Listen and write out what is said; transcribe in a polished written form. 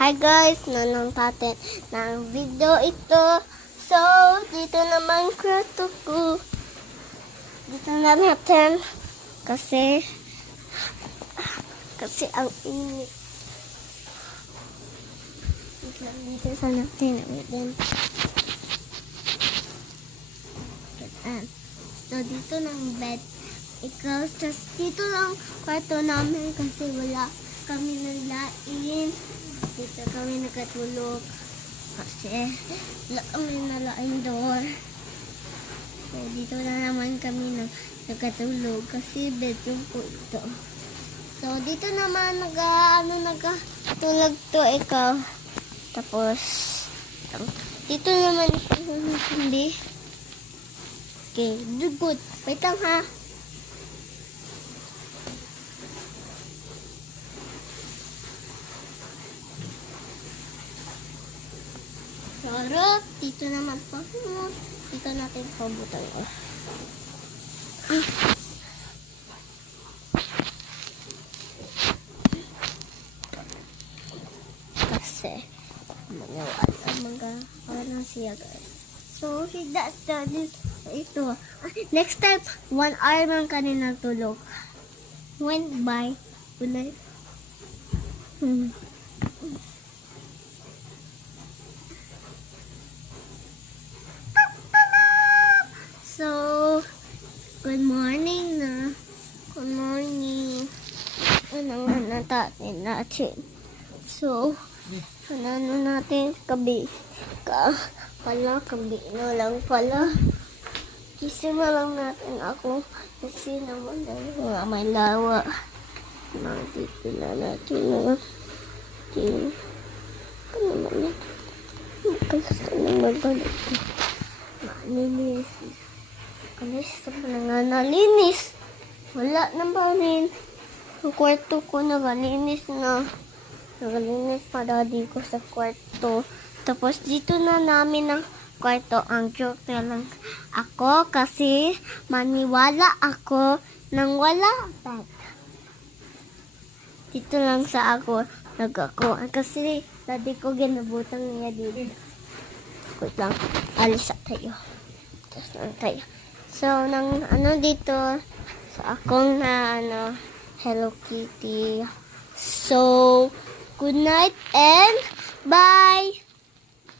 Hi guys, nanong natin ng video ito. So, dito naman kwarto ko. Dito na natin kasi ang init. Dito sa natin ang So, dito ng bed. Ikaw, just dito lang kwarto namin kasi wala kami ng lain. Dito kami nakatulog kasi wala kami na lain door. So, dito na naman kami nakatulog kasi bedroom po ito. So, dito naman nakatulog to ikaw. Tapos, dito naman hindi. Okay, good. Wait lang ha. Sarap. Dito naman po. Dito natin pabutan ko. Kasi ano siya guys. So, that's ito. Next time, 1 hour man kanina tulog. Went by. Good night. So, good morning na. Good morning. Ano natin. So, ano natin kabi no lang pala. Kising na lang natin ako kasi naman dahil nga may lawa. Dito na natin na. Ano naman yan? Kalasa naman ba dito? Malinis. Alis sa nalinis. Wala na ba rin? Ang kwarto ko nagalinis na. Nagalinis pa daddy ko sa kwarto. Tapos dito na namin ang kwarto. Ang joke na lang ako kasi maniwala ako nang wala bag. Dito lang sa ako nagako. Kasi daddy ko ginabutang niya dito. Wait lang. Alis tayo. Tapos lang tayo. So, dito sa akong Hello Kitty. So, good night and bye!